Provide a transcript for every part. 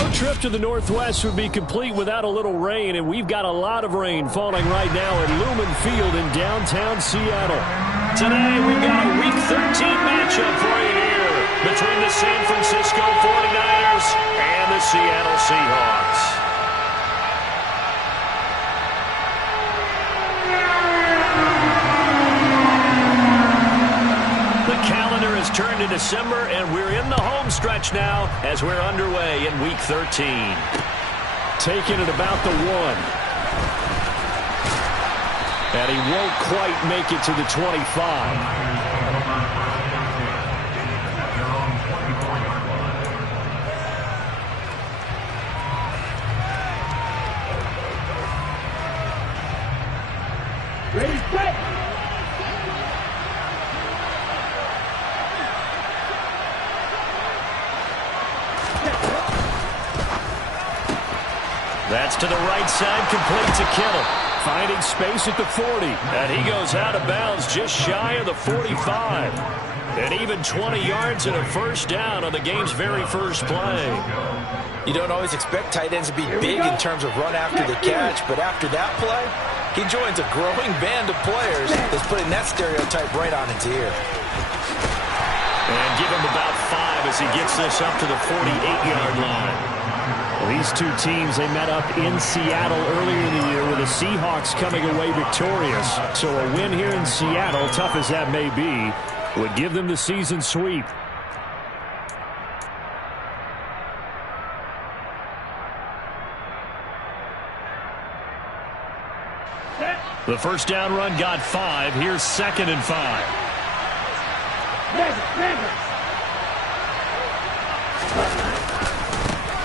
No trip to the Northwest would be complete without a little rain, and we've got a lot of rain falling right now at Lumen Field in downtown Seattle. Today, we've got a Week 13 matchup for you here between the San Francisco 49ers and the Seattle Seahawks. Has turned to December, and we're in the home stretch now as we're underway in Week 13. Taking it about the 1. And he won't quite make it to the 25. That's to the right side, complete to Kittle. Finding space at the 40. And he goes out of bounds just shy of the 45. And even 20 yards and a first down on the game's very first play. You don't always expect tight ends to be big in terms of run after the catch, but after that play, he joins a growing band of players that's putting that stereotype right on its ear. And give him about 5 as he gets this up to the 48-yard line. Well, these two teams, they met up in Seattle earlier in the year with the Seahawks coming away victorious. So a win here in Seattle, tough as that may be, would give them the season sweep. The first down run got 5. Here's 2nd and 5.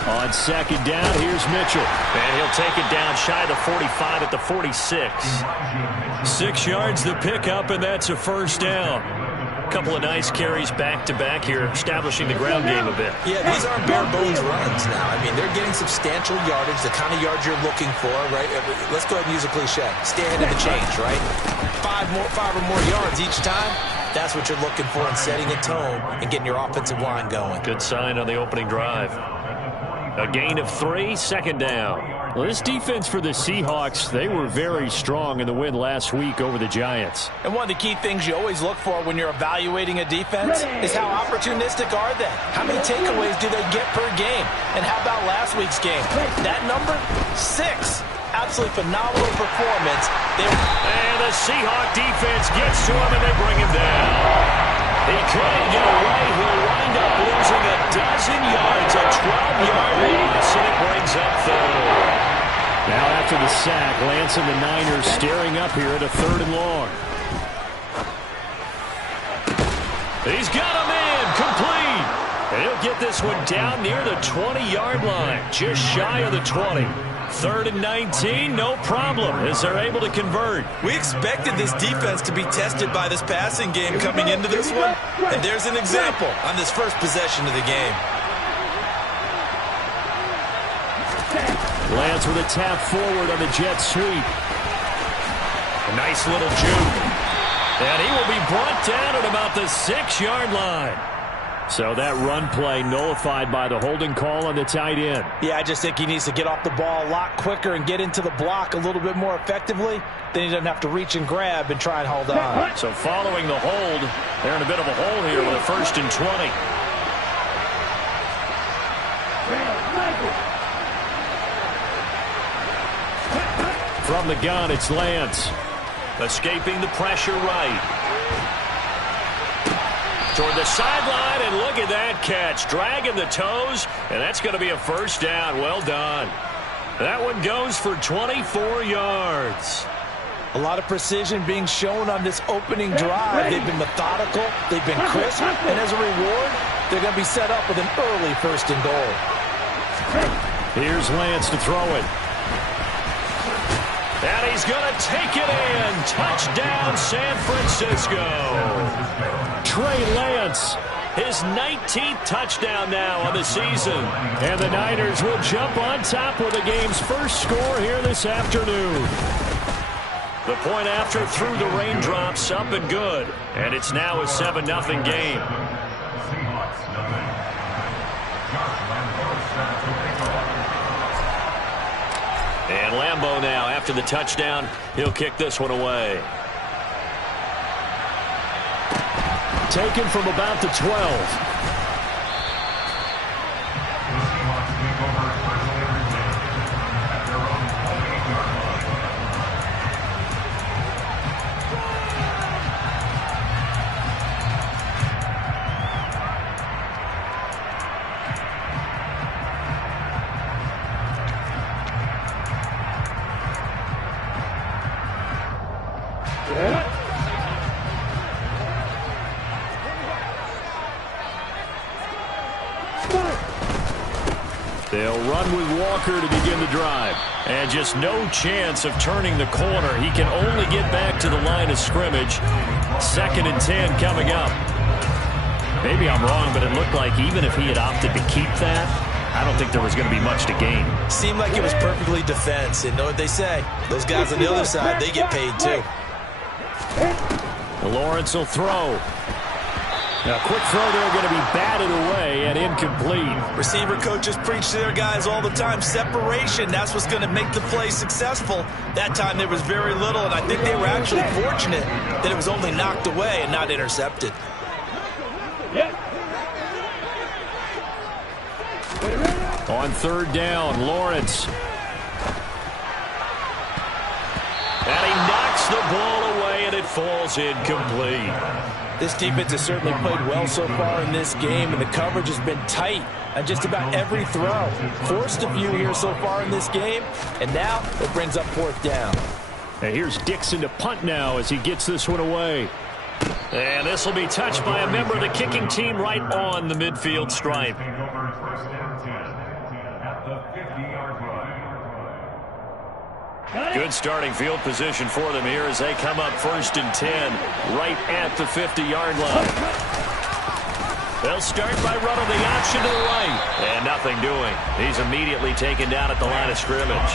On 2nd down, here's Mitchell. And he'll take it down shy of the 45 at the 46. 6 yards the pickup, and that's a first down. A couple of nice carries back-to-back here, establishing the ground game a bit. Yeah, these aren't bare-bones runs now. I mean, they're getting substantial yardage, the kind of yards you're looking for, right? Let's go ahead and use a cliche. Stand in the change, right? 5 or more yards each time. That's what you're looking for in setting a tone and getting your offensive line going. Good sign on the opening drive. A gain of 3, 2nd down. Well, this defense for the Seahawks, they were very strong in the win last week over the Giants. And one of the key things you always look for when you're evaluating a defense is how opportunistic are they? How many takeaways do they get per game? And how about last week's game? That number? 6. Absolutely phenomenal performance. And the Seahawk defense gets to him, and they bring him down. He couldn't get away. He'll wind up losing a dozen yards, a 12-yard loss, and it brings up 3rd. Now after the sack, Lance and the Niners staring up here at a 3rd and long. He's got him in, complete. And he'll get this one down near the 20-yard line, just shy of the 20. 3rd and 19, no problem, as they're able to convert. We expected this defense to be tested by this passing game coming into this one, and there's an example on this first possession of the game. Lance with a tap forward on the jet sweep. A nice little juke. And he will be brought down at about the 6-yard line. So that run play nullified by the holding call on the tight end. Yeah, I just think he needs to get off the ball a lot quicker and get into the block a little bit more effectively. Then he doesn't have to reach and grab and try and hold on. So following the hold, they're in a bit of a hole here with a 1st and 20. From the gun, it's Lance. Escaping the pressure right. Toward the sideline, and look at that catch. Dragging the toes, and that's going to be a first down. Well done. That one goes for 24 yards. A lot of precision being shown on this opening drive. They've been methodical, they've been crisp, and as a reward, they're going to be set up with an early 1st and goal. Here's Lance to throw it. And he's going to take it in. Touchdown, San Francisco. Trey Lance, his 19th touchdown now on the season. And the Niners will jump on top with the game's first score here this afternoon. The point after through the raindrops, up and good. And it's now a 7-0 game. And Lambeau now, after the touchdown, he'll kick this one away. Taken from about the 12. They'll run with Walker to begin the drive. And just no chance of turning the corner. He can only get back to the line of scrimmage. 2nd and 10 coming up. Maybe I'm wrong, but it looked like even if he had opted to keep that, I don't think there was going to be much to gain. Seemed like it was perfectly defense. And know what they say? Those guys on the other side, they get paid too. Lawrence will throw. A quick throw there, going to be batted away and incomplete. Receiver coaches preach to their guys all the time. Separation, that's what's going to make the play successful. That time there was very little, and I think they were actually fortunate that it was only knocked away and not intercepted. On 3rd down, Lawrence. And he knocks the ball away, and it falls incomplete. This defense has certainly played well so far in this game, and the coverage has been tight on just about every throw. Forced a few here so far in this game, and now it brings up 4th down. And here's Dixon to punt now as he gets this one away. And this will be touched by a member of the kicking team right on the midfield stripe. Good starting field position for them here as they come up 1st and 10 right at the 50-yard line. They'll start by running the option to the right. And nothing doing. He's immediately taken down at the line of scrimmage.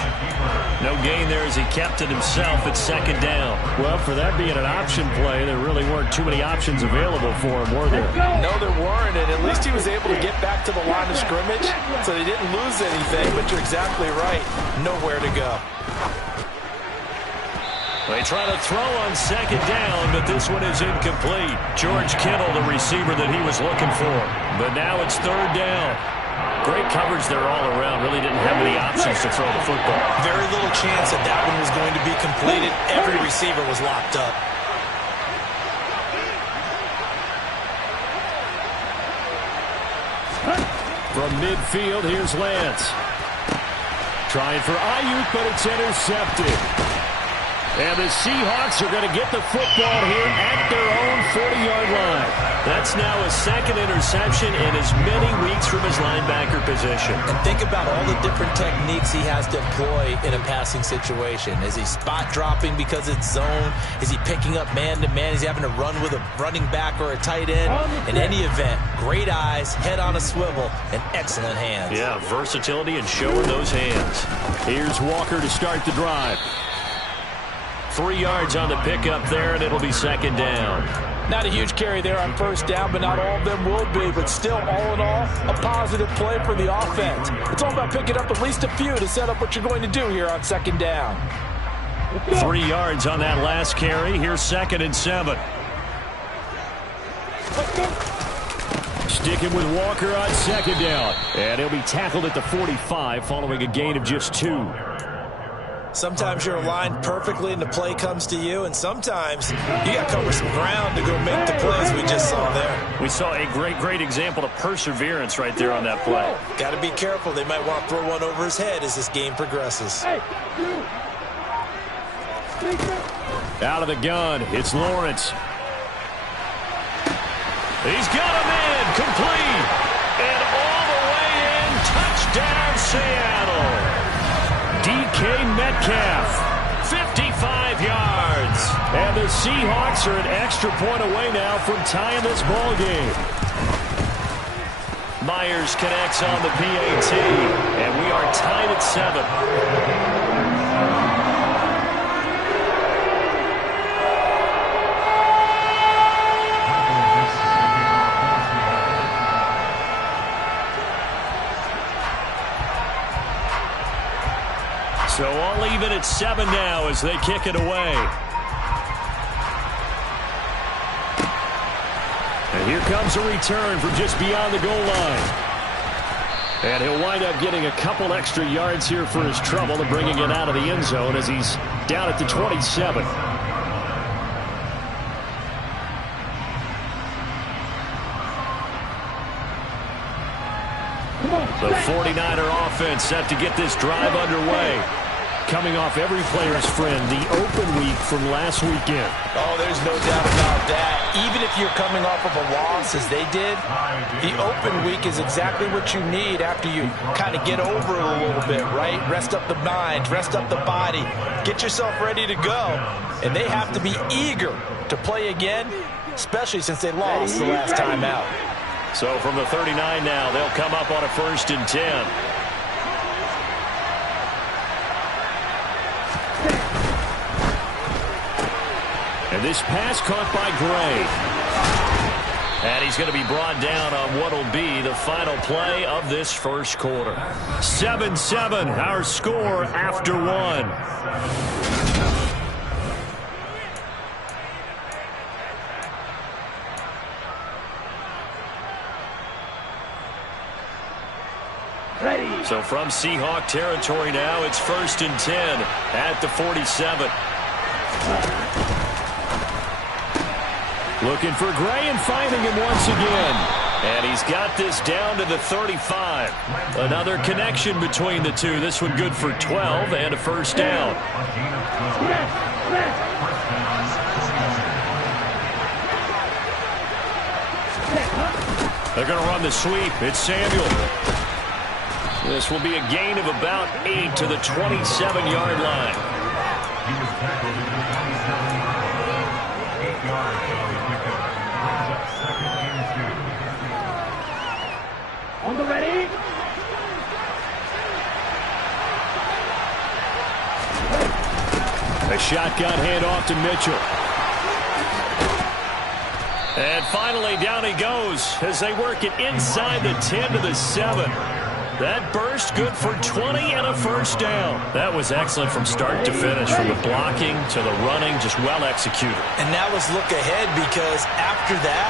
No gain there as he kept it himself at 2nd down. Well, for that being an option play, there really weren't too many options available for him, were there? No, there weren't, and at least he was able to get back to the line of scrimmage, so they didn't lose anything, but you're exactly right. Nowhere to go. They try to throw on 2nd down, but this one is incomplete. George Kittle, the receiver that he was looking for. But now it's 3rd down. Great coverage there all around. Really didn't have any options to throw the football. Very little chance that that one was going to be completed. Every receiver was locked up. From midfield, here's Lance. Trying for Ayuk, but it's intercepted. And the Seahawks are going to get the football here at their own 40-yard line. That's now a 2nd interception in as many weeks from his linebacker position. And think about all the different techniques he has to employ in a passing situation. Is he spot dropping because it's zone? Is he picking up man-to-man? Is he having to run with a running back or a tight end? In any event, great eyes, head on a swivel, and excellent hands. Yeah, versatility and showing those hands. Here's Walker to start the drive. 3 yards on the pickup there, and it'll be 2nd down. Not a huge carry there on 1st down, but not all of them will be. But still, all in all, a positive play for the offense. It's all about picking up at least a few to set up what you're going to do here on 2nd down. 3 yards on that last carry. Here's 2nd and 7. Sticking with Walker on 2nd down. And he'll be tackled at the 45 following a gain of just 2. Sometimes you're aligned perfectly and the play comes to you, and sometimes you got to cover some ground to go make the plays we just saw there. We saw a great example of perseverance right there on that play. Got to be careful. They might want to throw one over his head as this game progresses. Out of the gun, it's Lawrence. He's got him in, complete, and all the way in, touchdown Seattle. DK Metcalf, 55 yards. And the Seahawks are an extra point away now from tying this ball game. Myers connects on the PAT, and we are tied at 7. So all even at 7 now as they kick it away. And here comes a return from just beyond the goal line. And he'll wind up getting a couple extra yards here for his trouble and bringing it out of the end zone as he's down at the 27. The 49er offense set to get this drive underway. Coming off every player's friend, the open week from last weekend. Oh, there's no doubt about that. Even if you're coming off of a loss as they did, the open week is exactly what you need after you kind of get over it a little bit, right? Rest up the mind, rest up the body, get yourself ready to go. And they have to be eager to play again, especially since they lost the last time out. So from the 39 now, they'll come up on a 1st and 10. And this pass caught by Gray. And he's going to be brought down on what will be the final play of this first quarter. 7-7, our score after 1. So from Seahawk territory now, it's 1st and 10 at the 47. Looking for Gray and finding him once again. And he's got this down to the 35. Another connection between the two. This one good for 12 and a first down. They're going to run the sweep. It's Samuel. This will be a gain of about 8 to the 27-yard line. On the ready. A shotgun handoff to Mitchell. And finally down he goes as they work it inside the 10 to the 7. That burst good for 20 and a first down. That was excellent from start to finish, from the blocking to the running, just well executed. And now let's look ahead, because after that,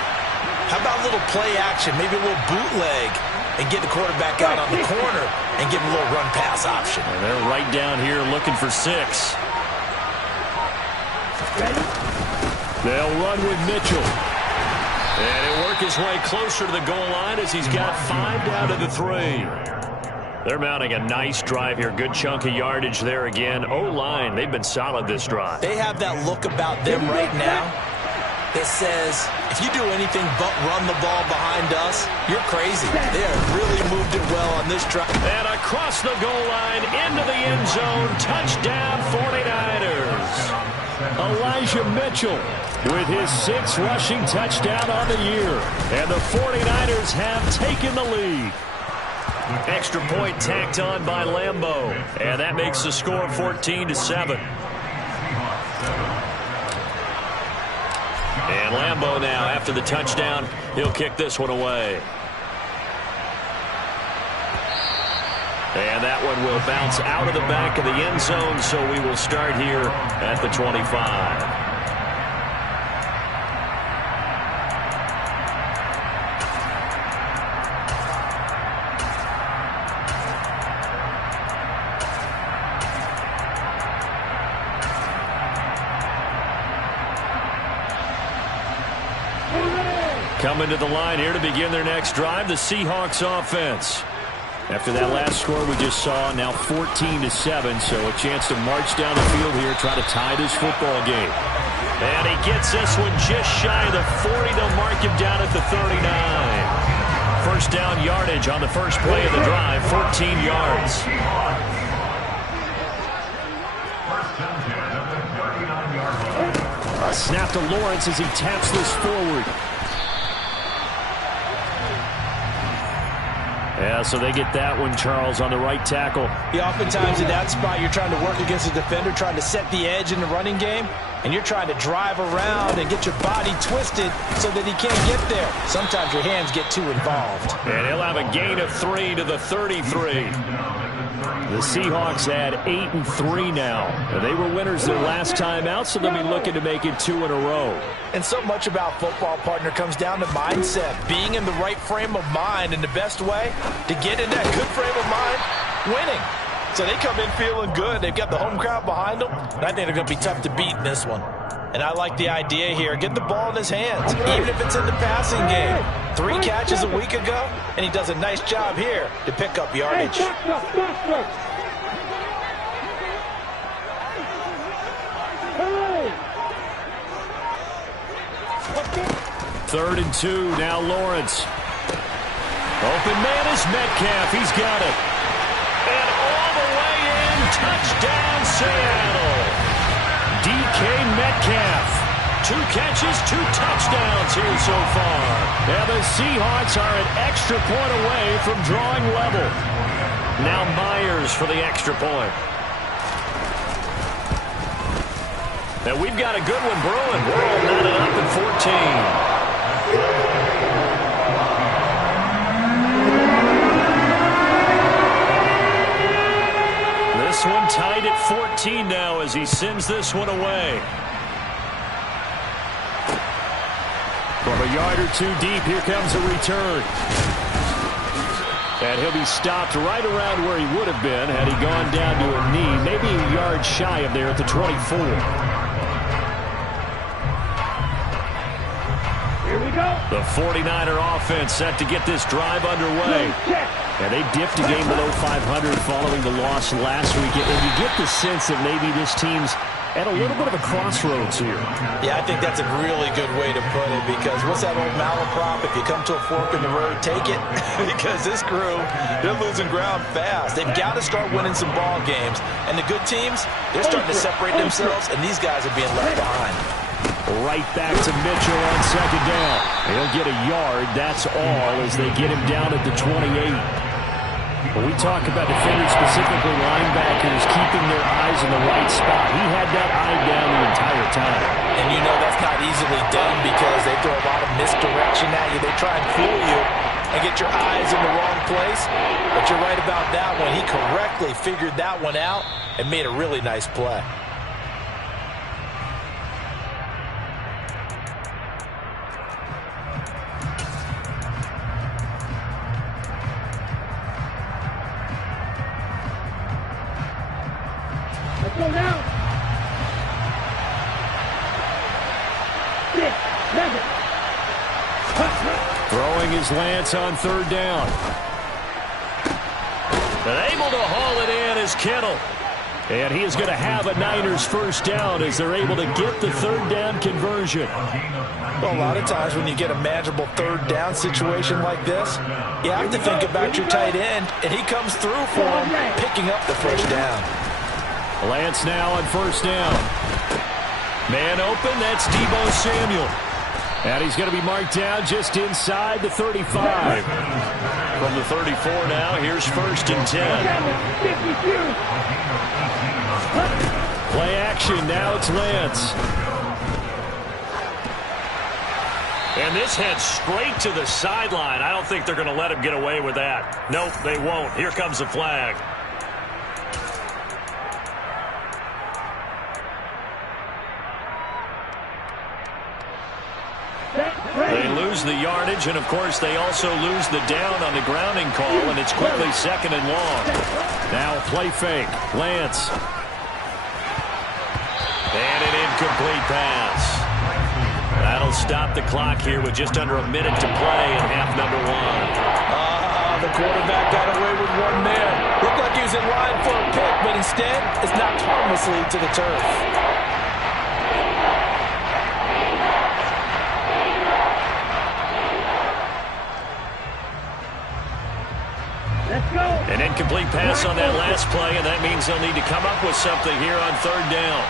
how about a little play action, maybe a little bootleg, and get the quarterback out on the corner and give him a little run pass option. And they're right down here looking for 6. They'll run with Mitchell. And he'll work his way closer to the goal line as he's got 5 down to the 3. They're mounting a nice drive here. Good chunk of yardage there again. O-line, they've been solid this drive. They have that look about them right now that says, if you do anything but run the ball behind us, you're crazy. They have really moved it well on this drive. And across the goal line, into the end zone. Touchdown, 49ers. Elijah Mitchell with his 6th rushing touchdown on the year. And the 49ers have taken the lead. Extra point tacked on by Lambeau. And that makes the score 14-7. And Lambeau now, after the touchdown, he'll kick this one away. And that one will bounce out of the back of the end zone, so we will start here at the 25. Coming to the line here to begin their next drive, the Seahawks offense. After that last score we just saw, now 14-7, so a chance to march down the field here, try to tie this football game. And he gets this one just shy of the 40. They'll mark him down at the 39. First down yardage on the first play of the drive, 14 yards. A snap to Lawrence as he taps this forward. Yeah, so they get that one, Charles, on the right tackle. Yeah, oftentimes in that spot, you're trying to work against a defender, trying to set the edge in the running game, and you're trying to drive around and get your body twisted so that he can't get there. Sometimes your hands get too involved. And he'll have a gain of 3 to the 33. The Seahawks had 8-3 now. They were winners their last time out, so they'll be looking to make it 2 in a row. And so much about football, partner, comes down to mindset. Being in the right frame of mind, and the best way to get in that good frame of mind, winning. So they come in feeling good. They've got the home crowd behind them, and I think they're going to be tough to beat in this one. And I like the idea here. Get the ball in his hands, even if it's in the passing game. 3 catches a week ago, and he does a nice job here to pick up yardage. Third and 2, now Lawrence. Open man is Metcalf. He's got it. And all the way in, touchdown Seattle. DK Metcalf. 2 catches, 2 touchdowns here so far. And the Seahawks are an extra point away from drawing level. Now Myers for the extra point. And we've got a good one brewing. We're all knotted up at 14. This one tied at 14 now as he sends this one away. From a yard or 2 deep, here comes a return. And he'll be stopped right around where he would have been had he gone down to a knee, maybe a yard shy of there at the 24. Here we go. The 49er offense set to get this drive underway. And they dipped a game below 500 following the loss last week. And you get the sense that maybe this team's at a little bit of a crossroads here. Yeah, I think that's a really good way to put it, because what's that old malaprop? If you come to a fork in the road, take it. Because this crew, they're losing ground fast. They've got to start winning some ball games. And the good teams, they're starting to separate themselves, and these guys are being left behind. Right back to Mitchell on second down. He'll get a yard, that's all, as they get him down at the 28. When we talk about defenders, specifically linebackers, keeping their eyes in the right spot, he had that eye down the entire time. And you know that's not easily done because they throw a lot of misdirection at you. They try and fool you and get your eyes in the wrong place. But you're right about that one. He correctly figured that one out and made a really nice play. Let's go now. 6, 7. Throwing his Lance on third down. And able to haul it in is Kittle. And he is going to have a Niners first down as they're able to get the third down conversion. Well, a lot of times when you get a manageable third down situation like this, you have to think about your tight end, and he comes through for him, picking up the first down. Lance now on first down. Man open, that's Deebo Samuel. And he's going to be marked down just inside the 35. From the 34 now, here's first and 10. Play action, now it's Lance. And this heads straight to the sideline. I don't think they're going to let him get away with that. Nope, they won't. Here comes the flag. They lose the yardage, and of course they also lose the down on the grounding call, and it's quickly second and long. Now play fake. Lance. And an incomplete pass. That'll stop the clock here with just under a minute to play in half number 1. The quarterback got away with one there. Looked like he was in line for a pick, but instead it's knocked harmlessly to the turf. An incomplete pass on that last play, and that means they'll need to come up with something here on third down.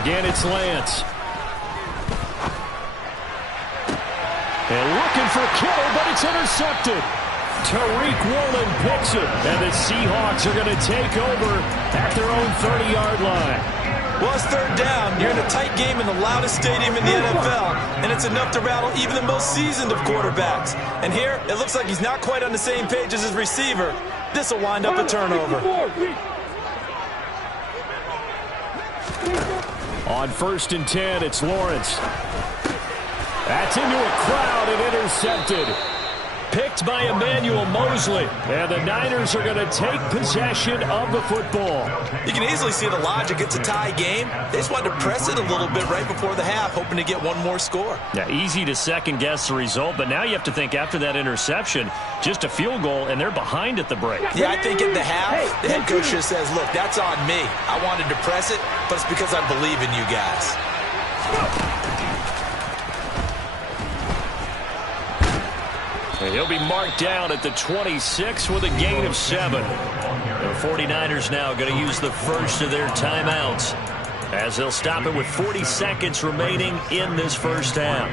Again, it's Lance. And looking for Kittle, but it's intercepted. Tariq Woolen picks it, and the Seahawks are going to take over at their own 30-yard line. Well, it's third down. You're in a tight game in the loudest stadium in the NFL, and it's enough to rattle even the most seasoned of quarterbacks. And here, it looks like he's not quite on the same page as his receiver. This will wind up a turnover. On 1st and 10, it's Lawrence. That's into a crowd and intercepted. Picked by Emmanuel Mosley. And the Niners are going to take possession of the football. You can easily see the logic. It's a tie game. They just wanted to press it a little bit right before the half, hoping to get one more score. Yeah, easy to second-guess the result, but now you have to think after that interception, just a field goal, and they're behind at the break. Yeah, I think at the half, the head coach just says, look, that's on me. I wanted to press it, but it's because I believe in you guys. And he'll be marked down at the 26 with a gain of 7. The 49ers now going to use the first of their timeouts as they'll stop it with 40 seconds remaining in this first half.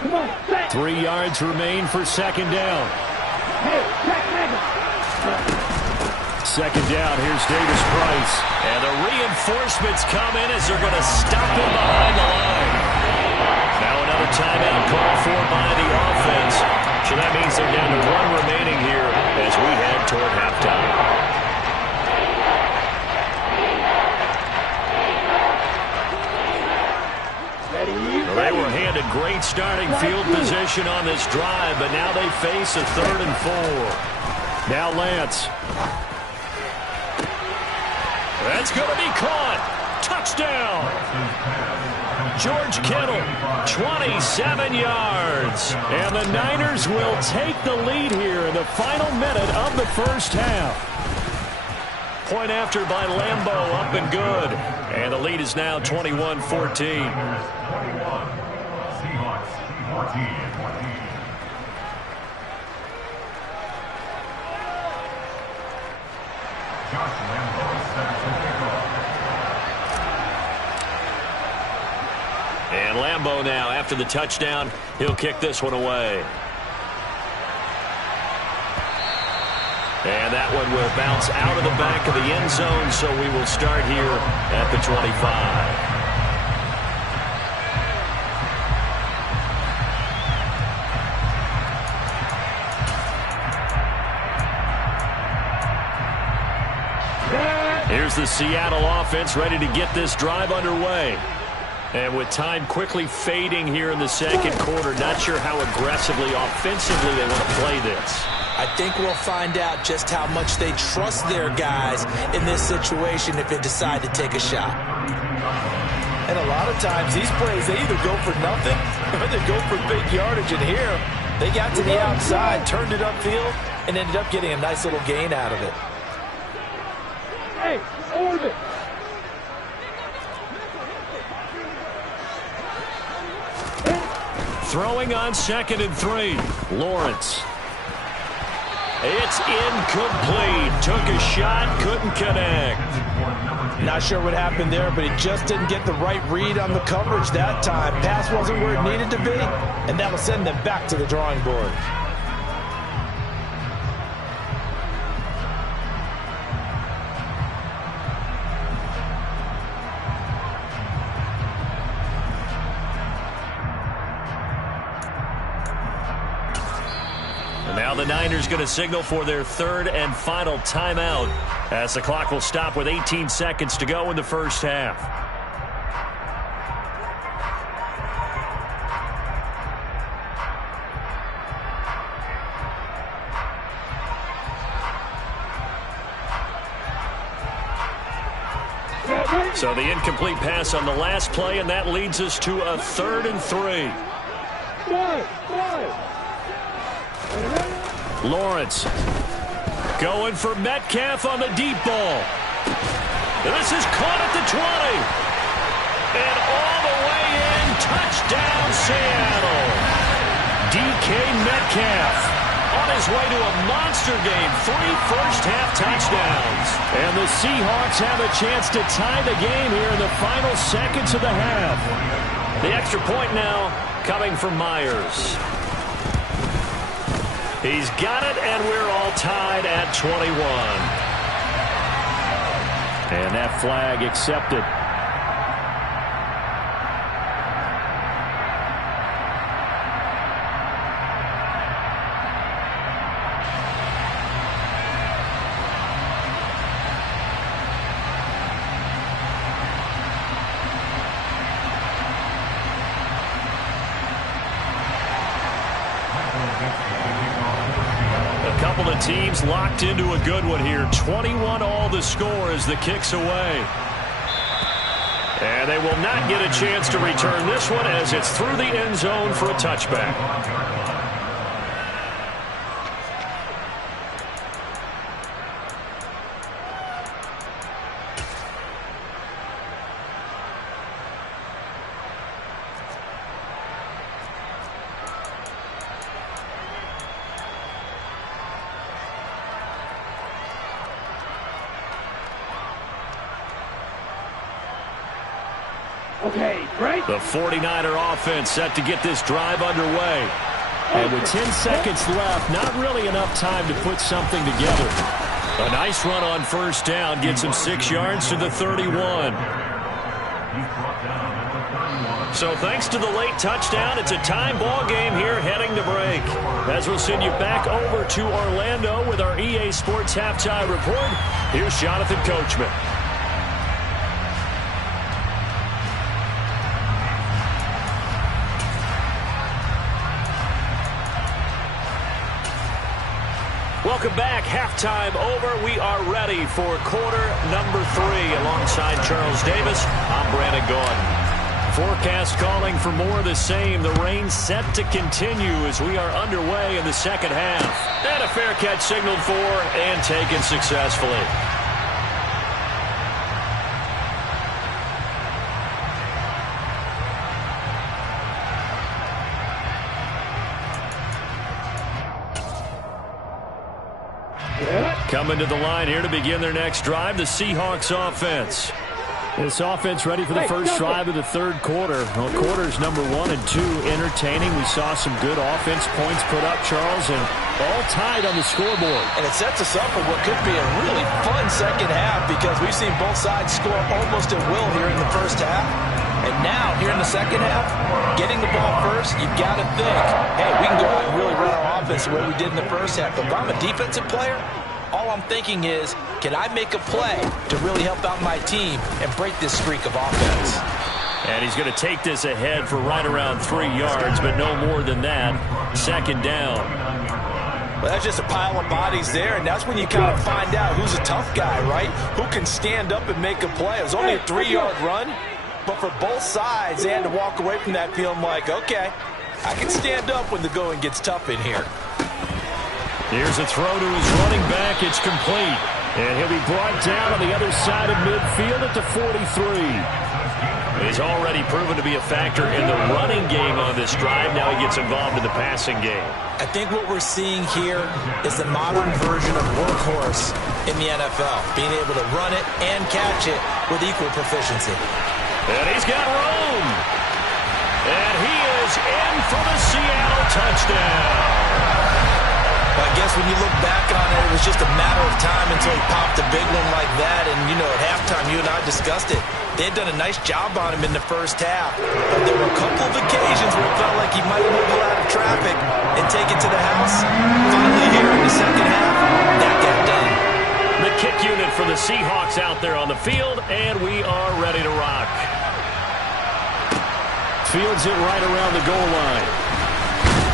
Come on, 3 yards remain for second down. Second down, here's Davis Price. And the reinforcements come in as they're going to stop him behind the line. Now another timeout call for by the offense. So that means they're down to 1 remaining here as we head toward halftime. They were handed great starting field position on this drive, but now they face a 3rd and 4. Now Lance. That's going to be caught. Touchdown. George Kittle, 27 yards. And the Niners will take the lead here in the final minute of the first half. Point after by Lambeau, up and good. And the lead is now 21-14. And Lambeau now, after the touchdown, he'll kick this one away. And that one will bounce out of the back of the end zone, so we will start here at the 25. Here's the Seattle offense ready to get this drive underway. And with time quickly fading here in the second quarter, not sure how aggressively, offensively they want to play this. I think we'll find out just how much they trust their guys in this situation if they decide to take a shot. And a lot of times these plays, they either go for nothing or they go for big yardage. And here, they got to the outside, turned it upfield, and ended up getting a nice little gain out of it. Hey, orbit. Throwing on 2nd and 3. Lawrence. It's incomplete. Took a shot, couldn't connect. Not sure what happened there, but he just didn't get the right read on the coverage that time. Pass wasn't where it needed to be, and that will send them back to the drawing board. Now the Niners going to signal for their 3rd and final timeout as the clock will stop with 18 seconds to go in the first half. So the incomplete pass on the last play, and that leads us to a 3rd and 3. Lawrence going for Metcalf on the deep ball. This is caught at the 20. And all the way in, touchdown Seattle. DK Metcalf on his way to a monster game. 3 first-half touchdowns. And the the Seahawks have a chance to tie the game here in the final seconds of the half. The extra point now coming from Myers. He's got it, and we're all tied at 21. And that flag accepted. Teams locked into a good one here. 21 all the score as the kick's away. And they will not get a chance to return this one as it's through the end zone for a touchback. Okay, great. The 49er offense set to get this drive underway. And with 10 seconds left, not really enough time to put something together. A nice run on first down gets him 6 yards to the 31. So thanks to the late touchdown, it's a time ball game here heading to break. As we'll send you back over to Orlando with our EA Sports Halftime Report, here's Jonathan Coachman. Welcome back. Halftime over. We are ready for quarter number 3. Alongside Charles Davis, I'm Brandon Gaudin. Forecast calling for more of the same. The rain set to continue as we are underway in the second half. And a fair catch signaled for and taken successfully. Coming to the line here to begin their next drive, the Seahawks offense. This offense ready for the first drive of the third quarter. Well, quarters number 1 and 2 entertaining. We saw some good offense points put up, Charles, and all tied on the scoreboard. And it sets us up for what could be a really fun second half because we've seen both sides score almost at will here in the first half. And now, here in the second half, getting the ball first, you've got to think, hey, we can go out and really run our offense the way we did in the first half. But if I'm a defensive player, all I'm thinking is, can I make a play to really help out my team and break this streak of offense? And he's going to take this ahead for right around 3 yards, but no more than that. Second down. Well, that's just a pile of bodies there, and that's when you kind of find out who's a tough guy, right? Who can stand up and make a play. It was only a 3-yard run, but for both sides, they had to walk away from that feeling like, okay, I can stand up when the going gets tough in here. Here's a throw to his running back. It's complete. And he'll be brought down on the other side of midfield at the 43. He's already proven to be a factor in the running game on this drive. Now he gets involved in the passing game. I think what we're seeing here is the modern version of workhorse in the NFL. Being able to run it and catch it with equal proficiency. And he's got room. And he is in for the Seattle touchdown. I guess when you look back on it, it was just a matter of time until he popped a big one like that. And, you know, at halftime, you and I discussed it. They had done a nice job on him in the first half. But there were a couple of occasions where it felt like he might move a lot of traffic and take it to the house. Finally here in the second half, that got done. The kick unit for the Seahawks out there on the field, and we are ready to rock. Fields it right around the goal line.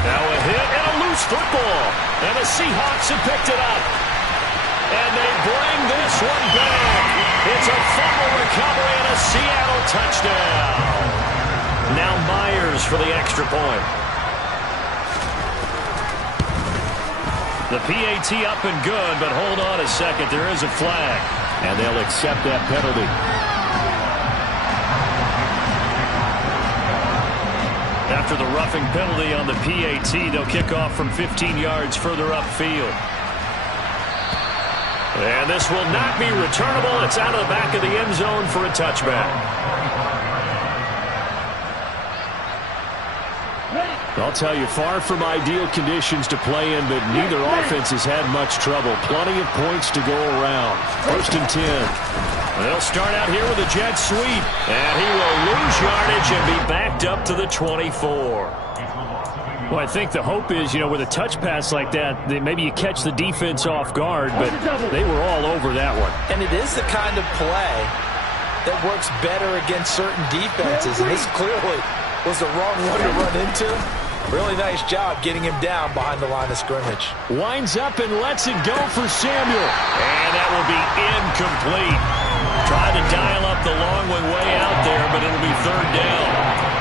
Now a hit and a loose football. And the Seahawks have picked it up. And they bring this one back. It's a fumble recovery and a Seattle touchdown. Now Myers for the extra point. The PAT up and good, but hold on a second. There is a flag. And they'll accept that penalty. After the roughing penalty on the PAT, they'll kick off from 15 yards further upfield. And this will not be returnable. It's out of the back of the end zone for a touchback. I'll tell you, far from ideal conditions to play in, but neither offense has had much trouble. Plenty of points to go around. 1st and 10. They'll start out here with a jet sweep. And he will lose yardage and be backed up to the 24. Well, I think the hope is, with a touch pass like that, maybe you catch the defense off guard, but they were all over that one. And it is the kind of play that works better against certain defenses. And this clearly was the wrong one to run into. Really nice job getting him down behind the line of scrimmage. Winds up and lets it go for Samuel. And that will be incomplete. Tried to dial up the long one way out there, but it'll be 3rd down.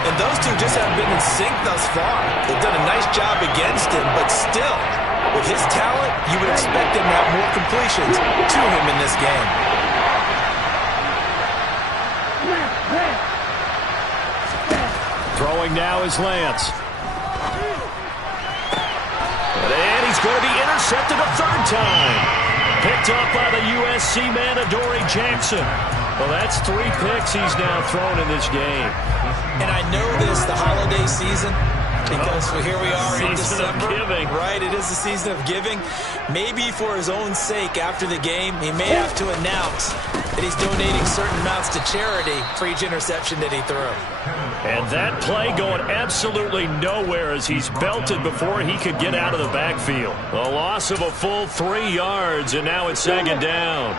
And those two just haven't been in sync thus far. They've done a nice job against him, but still, with his talent, you would expect him to have more completions to him in this game. Throwing now is Lance. And he's going to be intercepted a 3rd time. Picked up by the USC man, Adoree Jackson. Well, that's 3 picks he's now thrown in this game. And I know this, the holiday season, because here we are in December. Season of giving. Right, it is the season of giving. Maybe for his own sake after the game, he may have to announce that he's donating certain amounts to charity for each interception that he threw. And that play going absolutely nowhere as he's belted before he could get out of the backfield. A loss of a full 3 yards, and now it's 2nd down.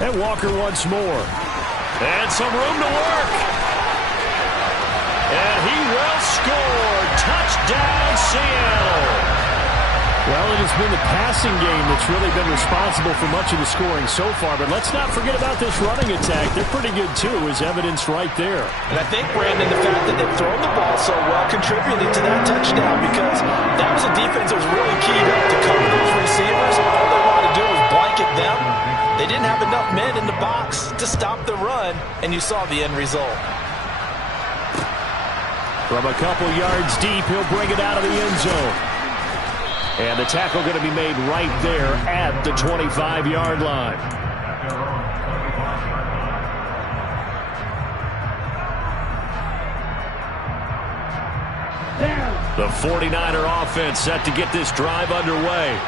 And Walker once more. And some room to work. And he will score. Touchdown, Seattle. Well, it has been the passing game that's really been responsible for much of the scoring so far. But let's not forget about this running attack. They're pretty good, too, as evidenced right there. And I think, Brandon, the fact that they've thrown the ball so well contributed to that touchdown, because that was a defense that was really keyed up to cover those receivers. All they wanted to do was blanket them. They didn't have enough men in the box to stop the run, and you saw the end result. From a couple yards deep, he'll bring it out of the end zone. And the tackle going to be made right there at the 25-yard line. The 49er offense set to get this drive underway.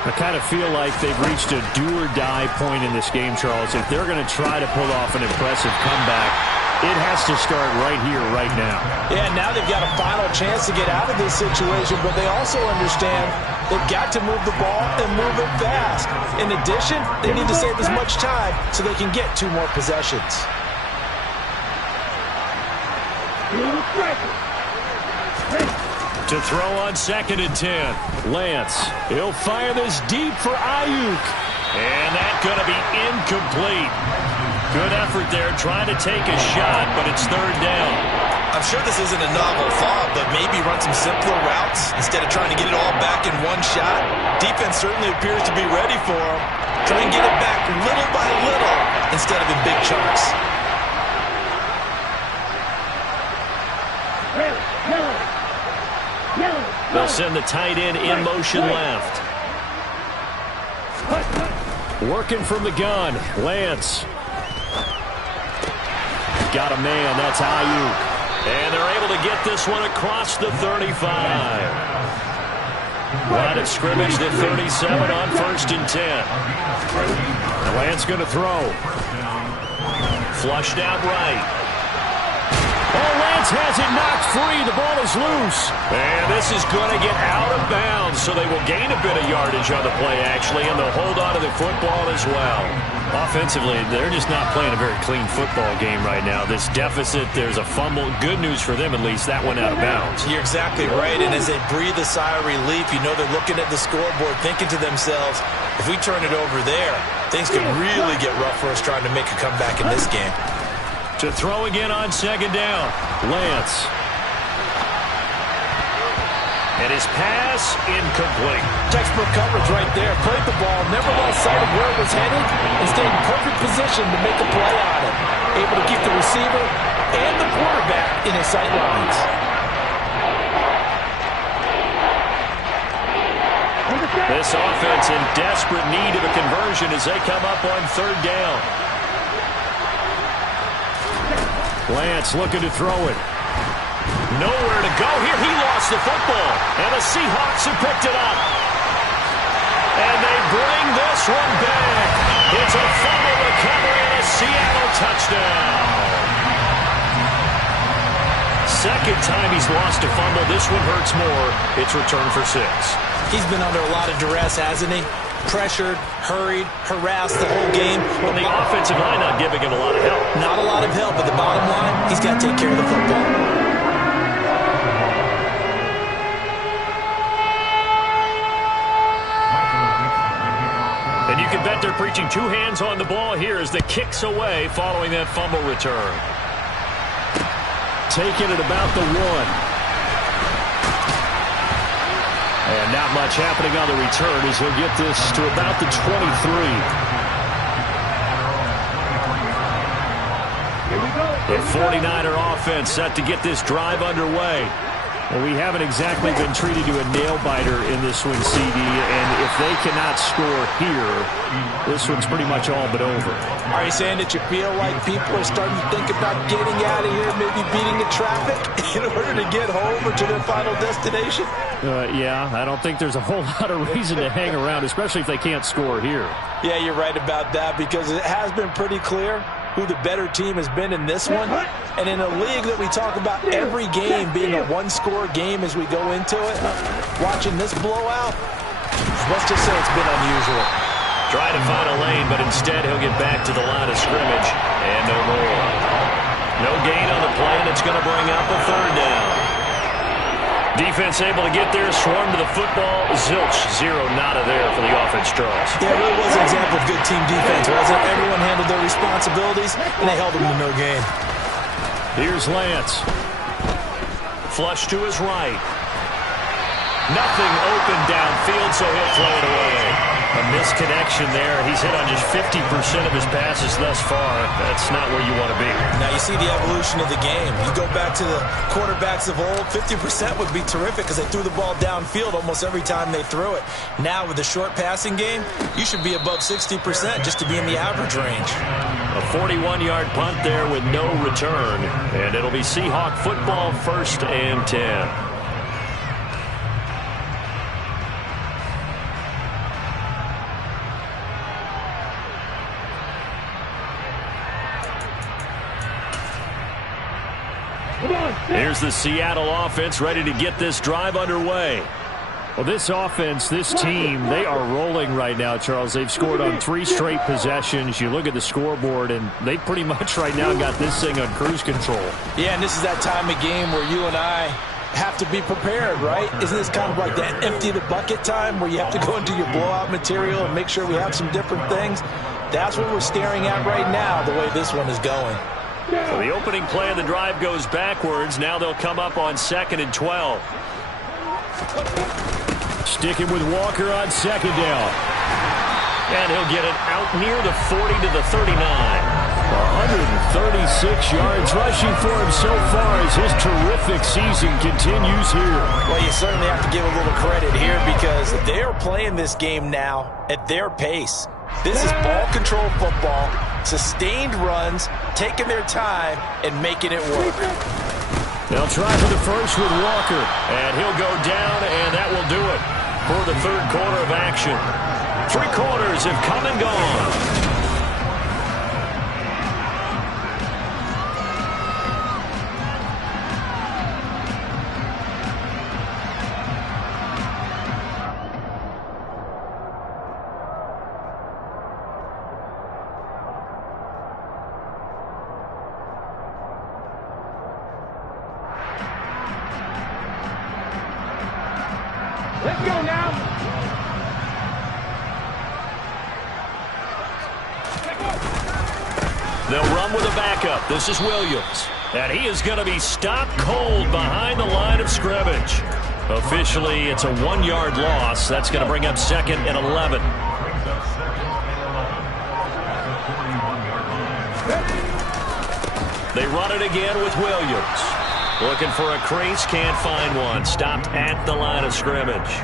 I kind of feel like they've reached a do-or-die point in this game, Charles. If they're going to try to pull off an impressive comeback, it has to start right here, right now. Yeah, now they've got a final chance to get out of this situation, but they also understand they've got to move the ball and move it fast. In addition, they need to save as much time so they can get 2 more possessions. To throw on 2nd and 10. Lance, he'll fire this deep for Ayuk. And that's going to be incomplete. Good effort there, trying to take a shot, but it's 3rd down. I'm sure this isn't a novel thought, but maybe run some simpler routes instead of trying to get it all back in one shot. Defense certainly appears to be ready for him. Try and get it back little by little instead of in big chunks. They'll send the tight end in motion left. Working from the gun, Lance. Got a man, that's Ayuk. And they're able to get this one across the 35. Line of scrimmage, the 37 on 1st and 10. Lance going to throw. Flushed out right. Oh, Lance has it knocked free. The ball is loose. And this is going to get out of bounds, so they will gain a bit of yardage on the play, actually, and they'll hold on to the football as well. Offensively, they're just not playing a very clean football game right now. This deficit, there's a fumble. Good news for them, at least. That went out of bounds. You're exactly right, and as they breathe a sigh of relief, you know they're looking at the scoreboard, thinking to themselves, if we turn it over there, things could really get rough for us trying to make a comeback in this game. To throw again on 2nd down, Lance. And his pass incomplete. Textbook coverage right there. Played the ball, never lost sight of where it was headed, and stayed in perfect position to make a play on it. Able to keep the receiver and the quarterback in his sight lines. This offense in desperate need of a conversion as they come up on third down. Lance looking to throw it. Nowhere to go here. He lost the football. And the Seahawks have picked it up. And they bring this one back. It's a fumble recovery and a Seattle touchdown. Second time he's lost a fumble. This one hurts more. It's returned for 6. He's been under a lot of duress, hasn't he? Pressured, hurried, harassed the whole game. Well, the offensive line not giving him a lot of help. Not a lot of help, but the bottom line, he's got to take care of the football. And you can bet they're preaching 2 hands on the ball here as the kick's away following that fumble return. Taking it about the 1. And not much happening on the return as he'll get this to about the 23. Here we go. The 49er offense set to get this drive underway. Well, we haven't exactly been treated to a nail-biter in this one, CD, and if they cannot score here, this one's pretty much all but over. Are you saying that you feel like people are starting to think about getting out of here, maybe beating the traffic in order to get home or to their final destination? Yeah, I don't think there's a whole lot of reason to hang around, especially if they can't score here. Yeah, you're right about that because it has been pretty clear who the better team has been in this one. And in a league that we talk about every game being a one-score game as we go into it, watching this blowout, let's just say it's been unusual. Try to find a lane, but instead he'll get back to the line of scrimmage. And no more. No gain on the play, and it's going to bring up a third down. Defense able to get there, swarm to the football. Zilch, 0 nada there for the offense, Charles. Yeah, it really was an example of good team defense, wasn't it? Everyone handled their responsibilities, and they held them to no gain. Here's Lance. Flush to his right. Nothing open downfield, so he'll throw it away. A misconnection there. He's hit on just 50% of his passes thus far. That's not where you want to be. Now you see the evolution of the game. You go back to the quarterbacks of old, 50% would be terrific because they threw the ball downfield almost every time they threw it. Now with the short passing game, you should be above 60% just to be in the average range. A 41-yard punt there with no return. And it'll be Seahawk football, 1st and 10. Here's the Seattle offense ready to get this drive underway. Well, this offense, this team, they are rolling right now, Charles. They've scored on 3 straight possessions. You look at the scoreboard, and they pretty much right now got this thing on cruise control. Yeah, and this is that time of game where you and I have to be prepared, right? Isn't this kind of like that empty the bucket time where you have to go into your blowout material and make sure we have some different things? That's what we're staring at right now, the way this one is going. So the opening play of the drive goes backwards. Now they'll come up on 2nd and 12. Sticking with Walker on 2nd down. And he'll get it out near the 40 to the 39. 136 yards rushing for him so far as his terrific season continues here. Well, you certainly have to give a little credit here because they're playing this game now at their pace. This is ball control football, sustained runs, taking their time, and making it work. They'll try for the first with Walker, and he'll go down, and that will do it for the 3rd quarter of action. 3 quarters have come and gone. Let's go now. They'll run with a backup. This is Williams. And he is going to be stopped cold behind the line of scrimmage. Officially, it's a 1-yard loss. That's going to bring up 2nd and 11. They run it again with Williams. Looking for a crease, can't find one. Stopped at the line of scrimmage.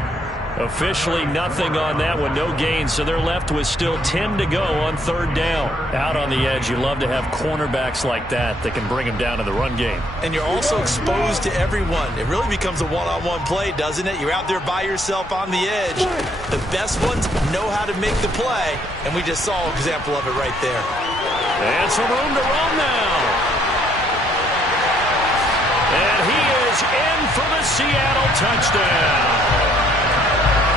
Officially nothing on that one, no gain, so they're left with still 10 to go on third down. Out on the edge, you love to have cornerbacks like that can bring them down to the run game. And you're also exposed to everyone. It really becomes a one-on-one play, doesn't it? You're out there by yourself on the edge. The best ones know how to make the play, and we just saw an example of it right there. And some room to run now. And he is in for the Seattle touchdown.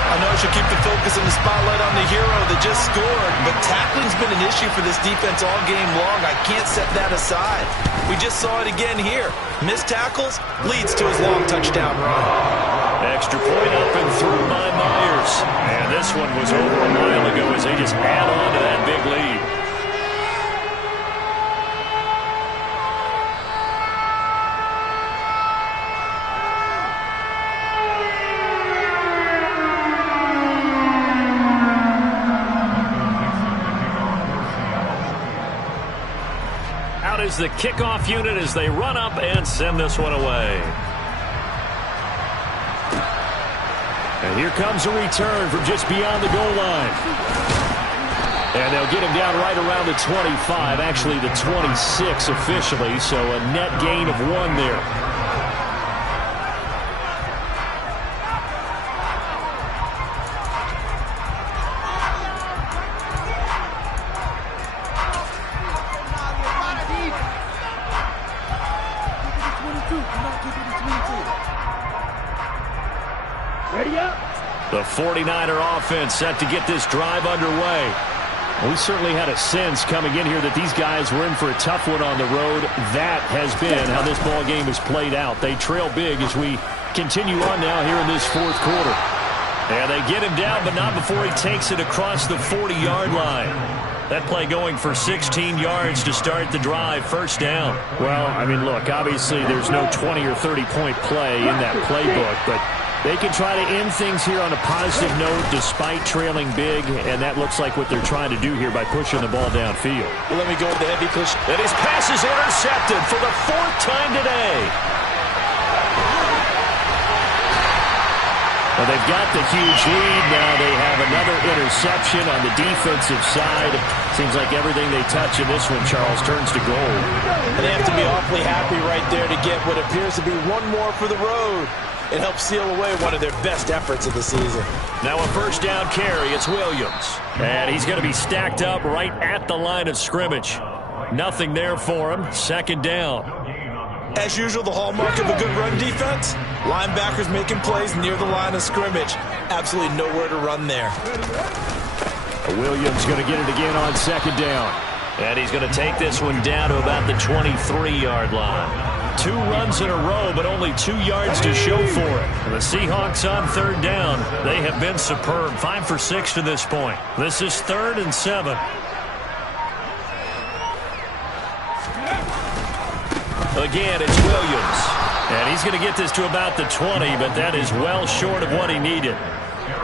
I know I should keep the focus and the spotlight on the hero that just scored, but tackling's been an issue for this defense all game long. I can't set that aside. We just saw it again here. Missed tackles leads to his long touchdown run. Extra point up and through by Myers. And this one was over a mile ago as they just add on to that big lead. Is the kickoff unit as they run up and send this one away. And here comes a return from just beyond the goal line. And they'll get him down right around the 25, actually the 26 officially, so a net gain of 1 there. The 49er offense set to get this drive underway. We certainly had a sense coming in here that these guys were in for a tough one on the road. That has been how this ball game has played out. They trail big as we continue on now here in this fourth quarter. And they get him down, but not before he takes it across the 40-yard line. That play going for 16 yards to start the drive, first down. Well, I mean, look, obviously there's no 20 or 30-point play in that playbook, but they can try to end things here on a positive note despite trailing big, and that looks like what they're trying to do here by pushing the ball downfield. Well, let me go with the heavy push. And his pass is intercepted for the 4th time today. Well, they've got the huge lead. Now they have another interception on the defensive side. Seems like everything they touch in this one, Charles, turns to gold. And they have to be awfully happy right there to get what appears to be one more for the road. It helps seal away one of their best efforts of the season. Now a first down carry. It's Williams. And he's going to be stacked up right at the line of scrimmage. Nothing there for him. Second down. As usual, the hallmark of a good run defense, linebackers making plays near the line of scrimmage. Absolutely nowhere to run there. Williams going to get it again on second down. And he's going to take this one down to about the 23-yard line. 2 runs in a row, but only 2 yards to show for it. The Seahawks on third down. They have been superb. 5 for 6 to this point. This is 3rd and 7. Again, it's Williams. And he's going to get this to about the 20, but that is well short of what he needed.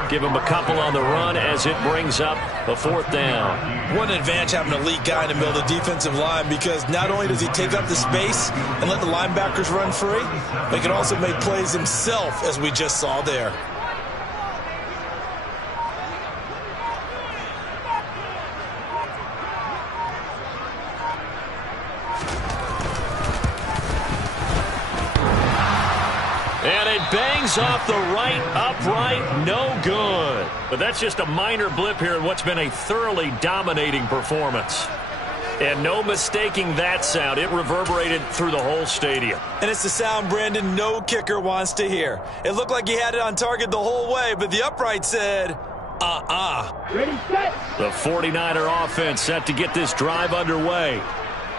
Give him a couple on the run as it brings up a 4th down. What an advantage having an elite guy in the middle of the defensive line, because not only does he take up the space and let the linebackers run free, but he can also make plays himself, as we just saw there. And it bangs off the right upright, no good. But that's just a minor blip here in what's been a thoroughly dominating performance. And no mistaking that sound. It reverberated through the whole stadium. And it's the sound Brandon no kicker wants to hear. It looked like he had it on target the whole way, but the upright said, Ready, set. The 49er offense set to get this drive underway.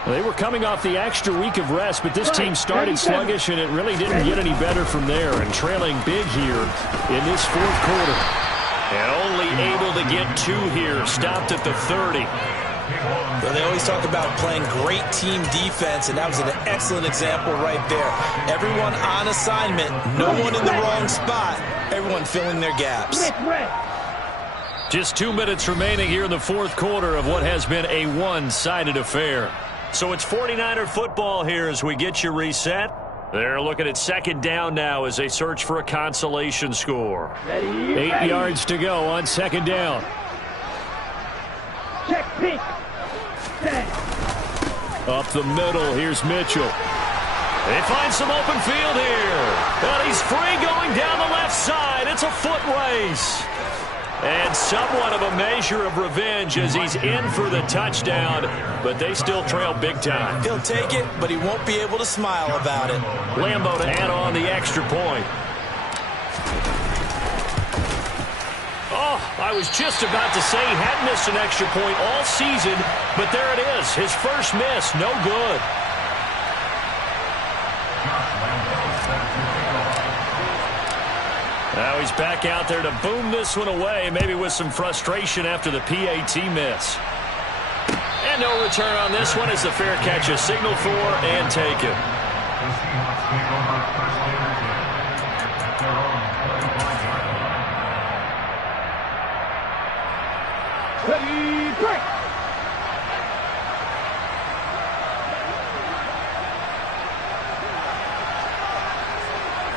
They were coming off the extra week of rest, but this team started sluggish, and it really didn't get any better from there, and trailing big here in this fourth quarter. And only able to get 2 here, stopped at the 30. Well, they always talk about playing great team defense, and that was an excellent example right there. Everyone on assignment, no one in the wrong spot, everyone filling their gaps. Just 2 minutes remaining here in the fourth quarter of what has been a one-sided affair. So it's 49er football here as we get you reset. They're looking at second down now as they search for a consolation score. 8 yards to go on second down. Check peak. Up the middle, here's Mitchell. They find some open field here. And he's free going down the left side. It's a foot race. And somewhat of a measure of revenge as he's in for the touchdown, but they still trail big time. He'll take it, but he won't be able to smile about it. Lambo to add on the extra point. Oh, I was just about to say he hadn't missed an extra point all season, but there it is. His first miss, no good. Now he's back out there to boom this one away, maybe with some frustration after the PAT miss. And no return on this one as the fair catch is signaled for and taken. Ready, break.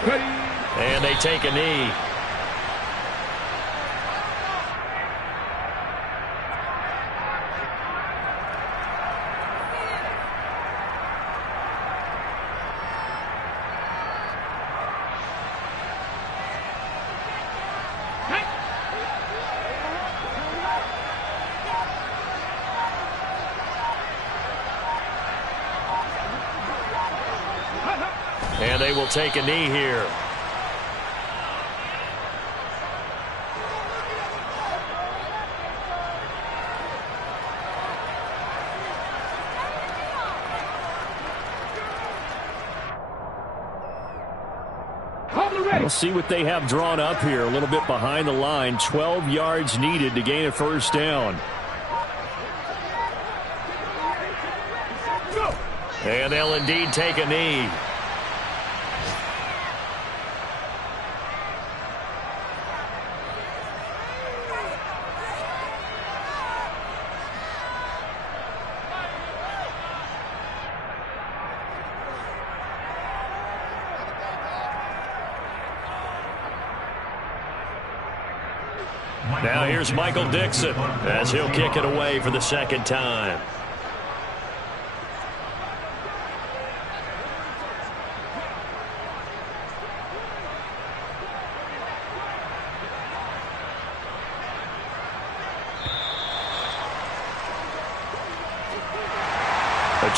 Ready. And they take a knee. And they will take a knee here. We'll see what they have drawn up here. A little bit behind the line. 12 yards needed to gain a first down. And they'll indeed take a knee. Now here's Michael Dixon as he'll kick it away for the second time.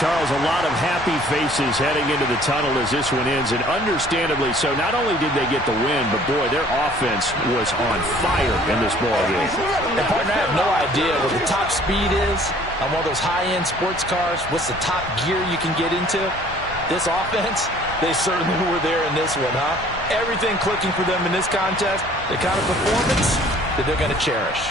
Charles, a lot of happy faces heading into the tunnel as this one ends, and understandably so. Not only did they get the win, but, boy, their offense was on fire in this ballgame. And, partner, I have no idea what the top speed is on one of those high-end sports cars. What's the top gear you can get into? This offense, they certainly were there in this one, huh? Everything clicking for them in this contest, the kind of performance that they're going to cherish.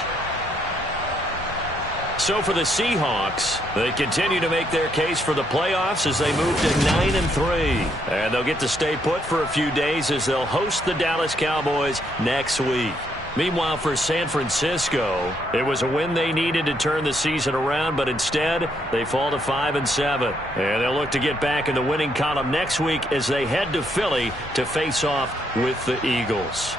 So for the Seahawks, they continue to make their case for the playoffs as they move to 9-3. And they'll get to stay put for a few days as they'll host the Dallas Cowboys next week. Meanwhile, for San Francisco, it was a win they needed to turn the season around, but instead they fall to 5-7. And they'll look to get back in the winning column next week as they head to Philly to face off with the Eagles.